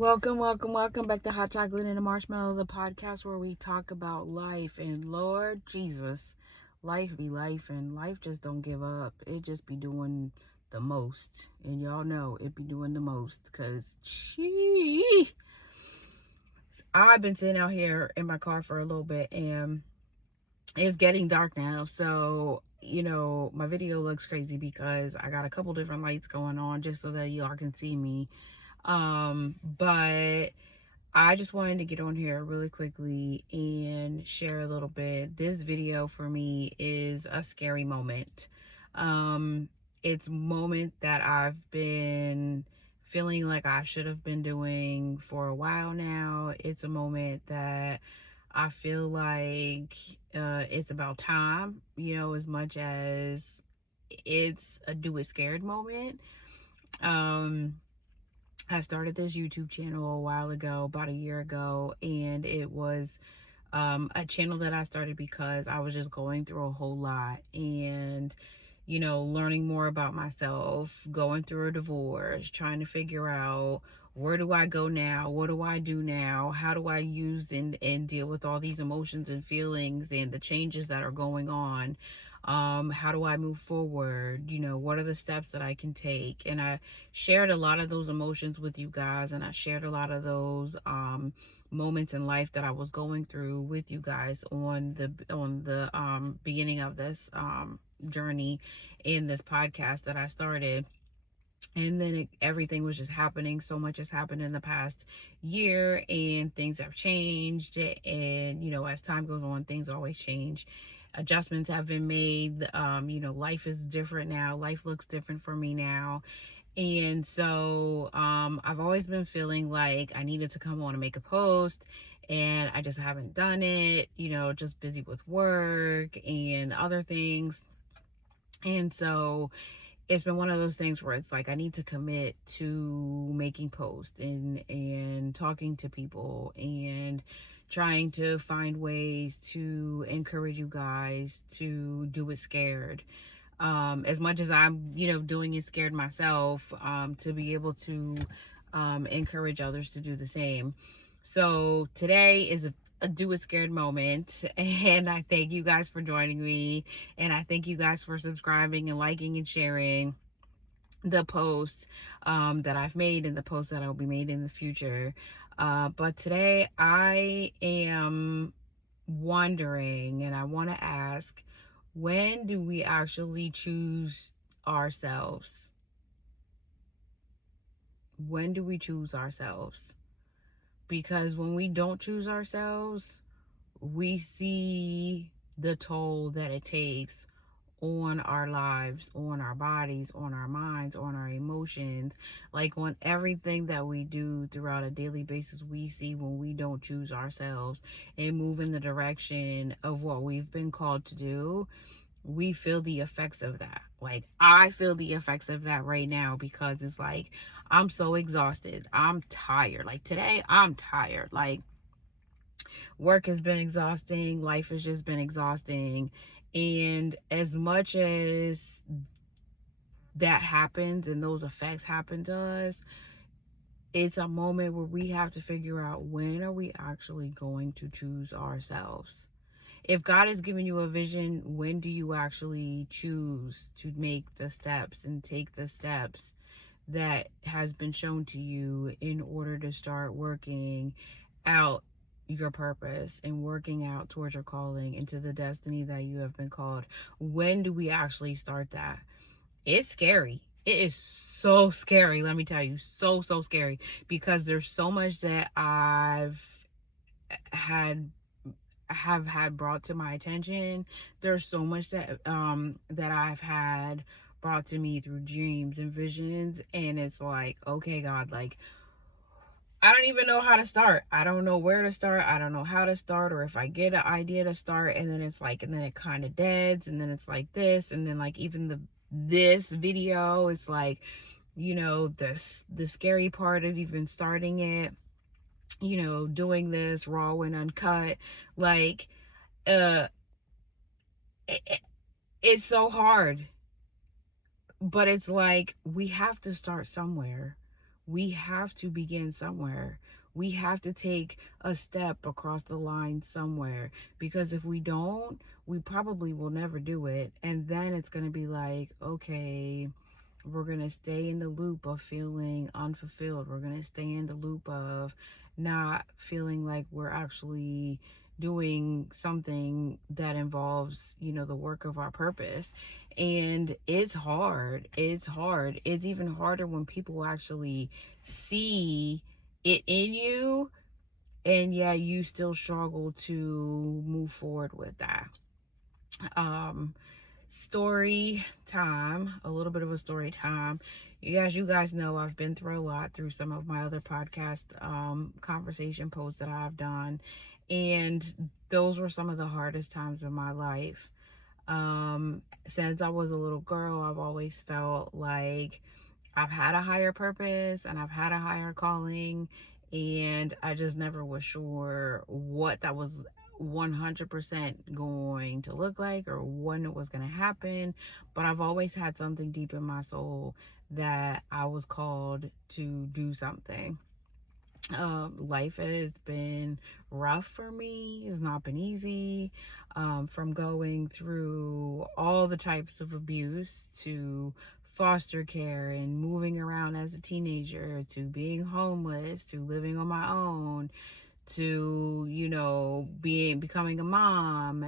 Welcome back to Hot Chocolate and a Marshmallow, the podcast where we talk about life. And Lord Jesus, life be life, and life just don't give up. It just be doing the most. And y'all know it be doing the most because, I've been sitting out here in my car for a little bit and it's getting dark now. So, my video looks crazy because I got a couple different lights going on just so that y'all can see me. But I just wanted to get on here really quickly and share a little bit. This video for me is a scary moment. Um, it's a moment that I've been feeling like I should have been doing for a while now. It's a moment that I feel like it's about time, as much as it's a do it scared moment. Um, I started this YouTube channel a while ago, about a year ago, and it was a channel that I started because I was just going through a whole lot and, learning more about myself, going through a divorce, trying to figure out where do I go now? What do I do now? How do I use and deal with all these emotions and feelings and the changes that are going on? How do I move forward? What are the steps that I can take? And I shared a lot of those emotions with you guys, and I shared a lot of those moments in life that I was going through with you guys on the beginning of this journey in this podcast that I started. And then everything was just happening. So much has happened in the past year, and things have changed. And as time goes on, things always change. Adjustments have been made. Life is different now. Life looks different for me now. And so I've always been feeling like I needed to come on and make a post, and I just haven't done it, just busy with work and other things. And so it's been one of those things where it's like I need to commit to making posts and talking to people and trying to find ways to encourage you guys to do it scared. As much as I'm, doing it scared myself, to be able to encourage others to do the same. So today is a do it scared moment, and I thank you guys for joining me, and I thank you guys for subscribing and liking and sharing the post that I've made and the posts that I'll be made in the future. But today I am wondering, and I want to ask, when do we actually choose ourselves? When do we choose ourselves? Because when we don't choose ourselves, we see the toll that it takes on our lives, on our bodies, on our minds, on our emotions, like on everything that we do throughout a daily basis. We see when we don't choose ourselves and move in the direction of what we've been called to do, we feel the effects of that. Like, I feel the effects of that right now because it's like I'm so exhausted. I'm tired. Like today, I'm tired. Like, work has been exhausting, life has just been exhausting. And as much as that happens and those effects happen to us, it's a moment where we have to figure out, when are we actually going to choose ourselves? If God has given you a vision, when do you actually choose to make the steps and take the steps that has been shown to you in order to start working out your purpose and working out towards your calling into the destiny that you have been called? When do we actually start that? It's scary. It is so scary, let me tell you. So scary, because there's so much that had have had brought to my attention. There's so much that I've had brought to me through dreams and visions, and it's like, okay, God, like, I don't even know how to start. I don't know where to start. I don't know how to start, or if I get an idea to start, and then it's like, and then it kind of deads, and then it's like this, and then like even this video, it's like, the scary part of even starting it, doing this raw and uncut, like, uh, it, it's so hard. But it's like, we have to start somewhere. we have to begin somewhere. We have to take a step across the line somewhere, because if we don't, we probably will never do it. And then it's going to be like, okay, we're going to stay in the loop of feeling unfulfilled. We're going to stay in the loop of not feeling like we're actually doing something that involves, the work of our purpose. And it's hard. It's hard. It's even harder when people actually see it in you, and yeah, you still struggle to move forward with that. Story time, a little bit of a story time. You guys know I've been through a lot through some of my other podcast conversation posts that I've done, and those were some of the hardest times of my life. Since I was a little girl, I've always felt like I've had a higher purpose and I've had a higher calling, and I just never was sure what that was 100% going to look like or when it was going to happen. But I've always had something deep in my soul that I was called to do something. Life has been rough for me. It's not been easy. From going through all the types of abuse to foster care and moving around as a teenager to being homeless to living on my own to becoming a mom,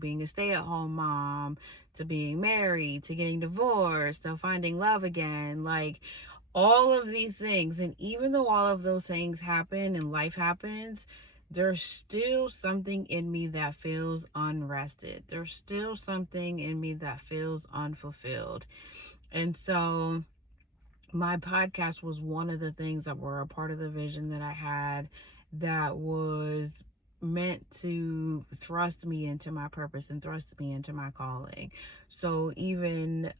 being a stay-at-home mom, to being married, to getting divorced, to finding love again, like all of these things. And even though all of those things happen and life happens, there's still something in me that feels unrested. There's still something in me that feels unfulfilled. And so my podcast was one of the things that were a part of the vision that I had, that was meant to thrust me into my purpose and thrust me into my calling. So even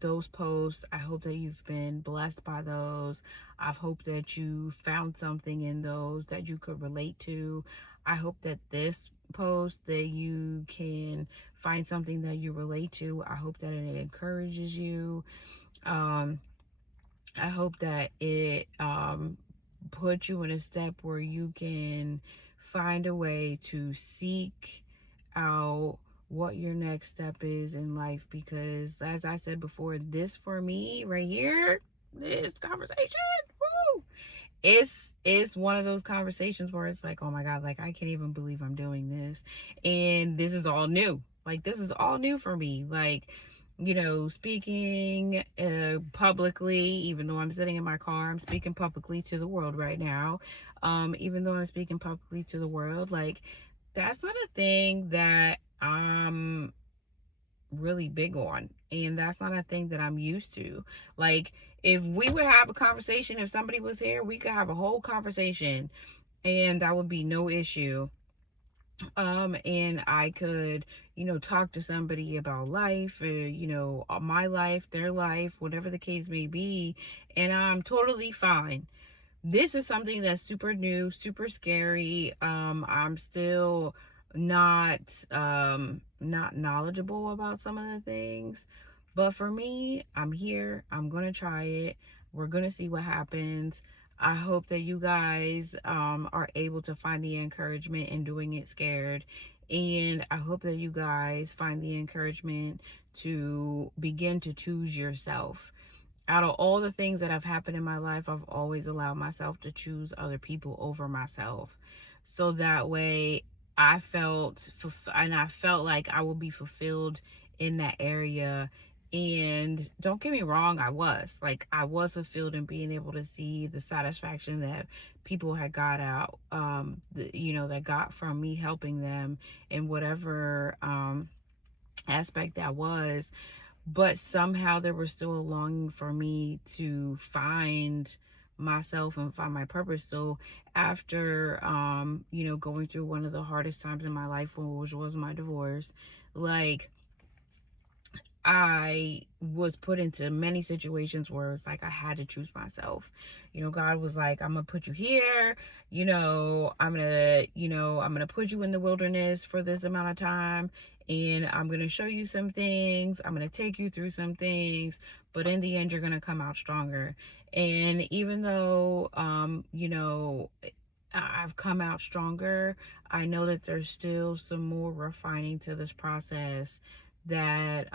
those posts, I hope that you've been blessed by those. I hope that you found something in those that you could relate to. I hope that this post, that you can find something that you relate to. I hope that it encourages you. I hope that it puts you in a step where you can find a way to seek out what your next step is in life. Because as I said before, this for me right here, this conversation, woo, it's one of those conversations where it's like, oh my God, like I can't even believe I'm doing this. And this is all new. Like this is all new for me. Like, speaking publicly, even though I'm sitting in my car, I'm speaking publicly to the world right now. Even though I'm speaking publicly to the world, like that's not a thing that I'm really big on. And that's not a thing that I'm used to. Like if we would have a conversation, if somebody was here, we could have a whole conversation and that would be no issue. And I could, talk to somebody about life, my life, their life, whatever the case may be, and I'm totally fine. This is something that's super new, super scary. I'm still not knowledgeable about some of the things, but for me, I'm here. I'm gonna try it. We're gonna see what happens. I hope that you guys are able to find the encouragement in doing it scared. And I hope that you guys find the encouragement to begin to choose yourself. Out of all the things that have happened in my life, I've always allowed myself to choose other people over myself. So that way I felt like I will be fulfilled in that area. And don't get me wrong, I was fulfilled in being able to see the satisfaction that people had got out, that got from me helping them in whatever aspect that was. But somehow there was still a longing for me to find myself and find my purpose. So after going through one of the hardest times in my life, which was my divorce, like I was put into many situations where it's like I had to choose myself. God was like, I'm gonna put you here, I'm gonna put you in the wilderness for this amount of time, and I'm going to show you some things. I'm going to take you through some things, but in the end, you're going to come out stronger. And even though, I've come out stronger, I know that there's still some more refining to this process that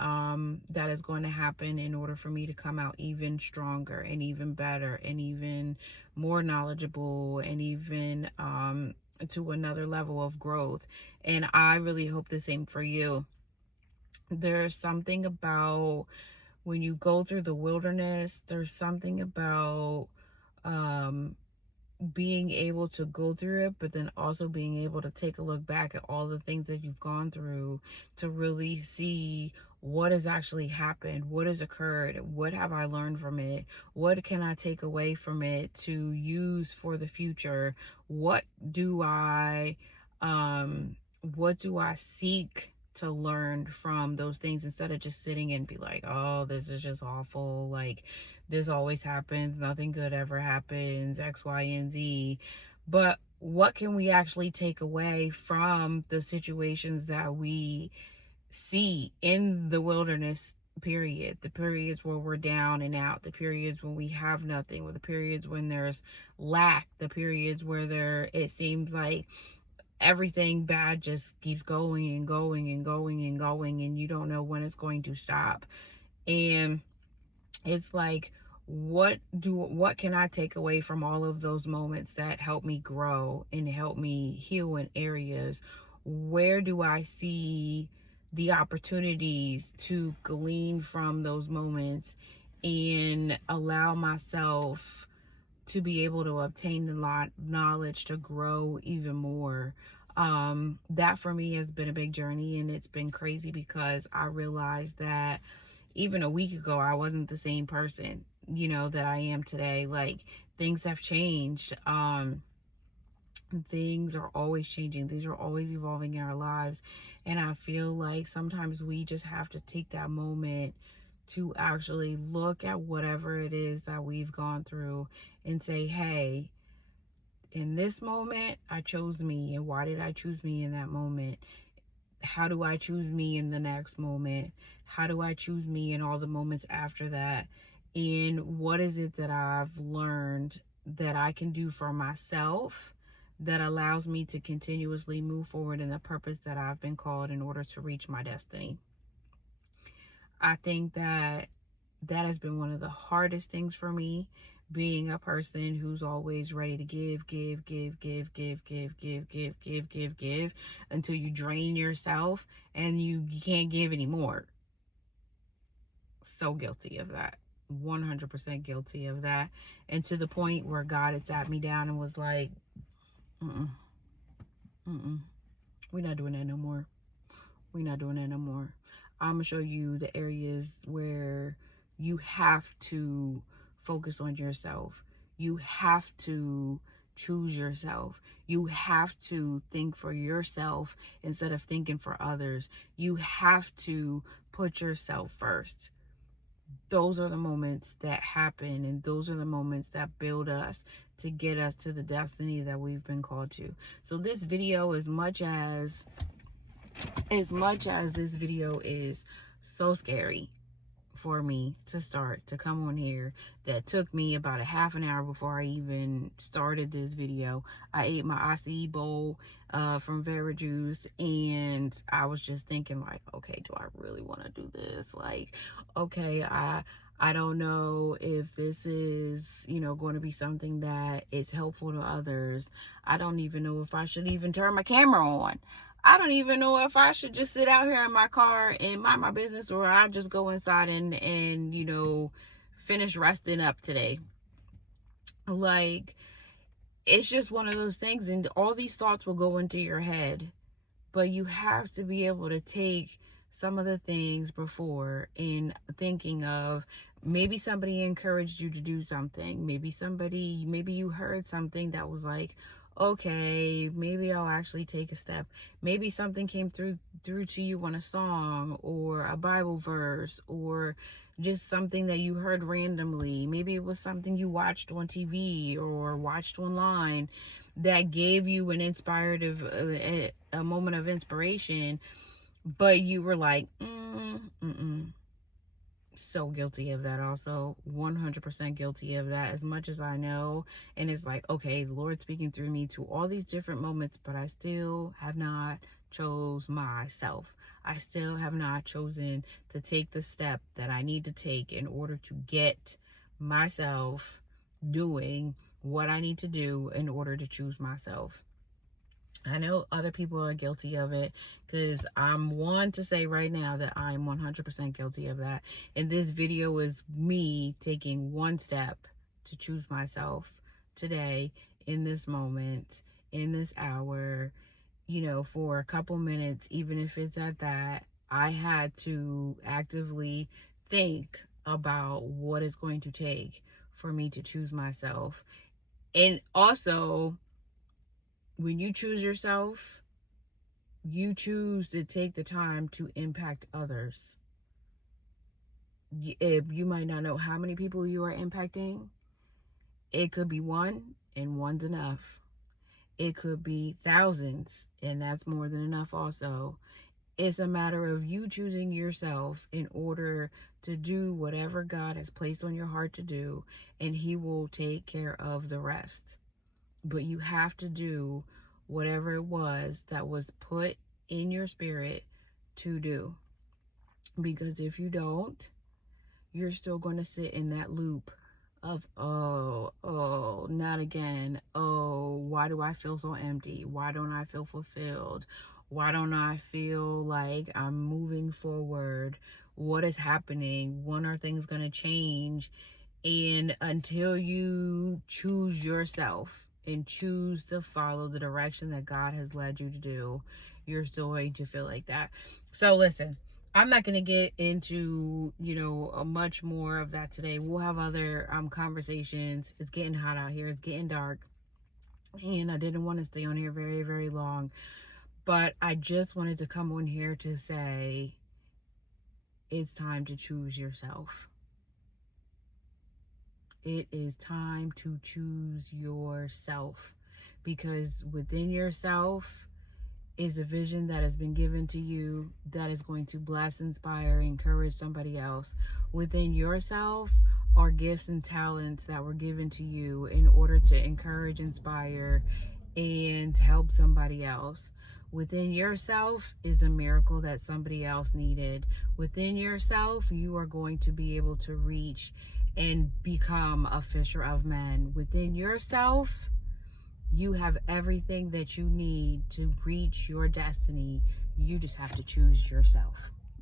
is going to happen in order for me to come out even stronger and even better and even more knowledgeable and even to another level of growth. And I really hope the same for you. There's something about when you go through the wilderness, there's something about um being able to go through it, but then also being able to take a look back at all the things that you've gone through to really see what has actually happened, what has occurred, what have I learned from it, what can I take away from it to use for the future, what do I what do I seek to learn from those things, instead of just sitting and be like, oh, this is just awful, like this always happens, nothing good ever happens, X, Y, and Z. But what can we actually take away from the situations that we see in the wilderness period, the periods where we're down and out, the periods when we have nothing, or the periods when there's lack, the periods where it seems like everything bad just keeps going and going and going and going, and you don't know when it's going to stop. And it's like, what can I take away from all of those moments that help me grow and help me heal in areas? Where do I see the opportunities to glean from those moments and allow myself to be able to obtain the lot knowledge to grow even more? That for me has been a big journey, and it's been crazy because I realized that even a week ago I wasn't the same person, that I am today. Like, things have changed. Things are always changing, things are always evolving in our lives, and I feel like sometimes we just have to take that moment to actually look at whatever it is that we've gone through and say, hey, in this moment I chose me, and why did I choose me in that moment? How do I choose me in the next moment? How do I choose me in all the moments after that? And what is it that I've learned that I can do for myself that allows me to continuously move forward in the purpose that I've been called in order to reach my destiny? I think that has been one of the hardest things for me, being a person who's always ready to give until you drain yourself and you can't give anymore. So guilty of that. 100% guilty of that. And to the point where God had sat me down and was like, we're not doing that no more. We're not doing that no more. I'm going to show you the areas where you have to focus on yourself. You have to choose yourself. You have to think for yourself instead of thinking for others. You have to put yourself first. Those are the moments that happen, and those are the moments that build us to get us to the destiny that we've been called to. So this video, as much as this video is so scary for me to start to come on here, that took me about a half an hour before I even started this video. I ate my acai bowl from Vera Juice, and I was just thinking like, okay, do I really want to do this? Like, okay, I don't know if this is, going to be something that is helpful to others. I don't even know if I should even turn my camera on. I don't even know if I should just sit out here in my car and mind my business, or I just go inside and finish resting up today. Like, it's just one of those things, and all these thoughts will go into your head, but you have to be able to take some of the things before in thinking of, maybe somebody encouraged you to do something. Maybe you heard something that was like, okay, maybe I'll actually take a step. Maybe something came through to you on a song or a Bible verse, or just something that you heard randomly. Maybe it was something you watched on TV or watched online that gave you an a moment of inspiration. but you were like, so guilty of that also. 100% guilty of that, as much as I know. And it's like, okay, the Lord speaking through me to all these different moments, but I still have not chose myself. I still have not chosen to take the step that I need to take in order to get myself doing what I need to do in order to choose myself. I know other people are guilty of it, because I'm one to say right now that I'm 100% guilty of that. And this video is me taking one step to choose myself today, in this moment, in this hour, for a couple minutes, even if it's at that. I had to actively think about what it's going to take for me to choose myself. And also, when you choose yourself, you choose to take the time to impact others. You might not know how many people you are impacting. It could be one, and one's enough. It could be thousands, and that's more than enough also. It's a matter of you choosing yourself in order to do whatever God has placed on your heart to do, and He will take care of the rest. But you have to do whatever it was that was put in your spirit to do. Because if you don't, you're still going to sit in that loop of, oh, not again. Oh, why do I feel so empty? Why don't I feel fulfilled? Why don't I feel like I'm moving forward? What is happening? When are things going to change? And until you choose yourself and choose to follow the direction that God has led you to do, you're still going to feel like that. So listen, I'm not going to get into, much more of that today. We'll have other conversations. It's getting hot out here. It's getting dark. And I didn't want to stay on here very, very long. But I just wanted to come on here to say it's time to choose yourself. It is time to choose yourself, because within yourself is a vision that has been given to you that is going to bless, inspire, encourage somebody else. Within yourself are gifts and talents that were given to you in order to encourage, inspire, and help somebody else. Within yourself is a miracle that somebody else needed. Within yourself, you are going to be able to reach and become a fisher of men. Within yourself, you have everything that you need to reach your destiny. You just have to choose yourself.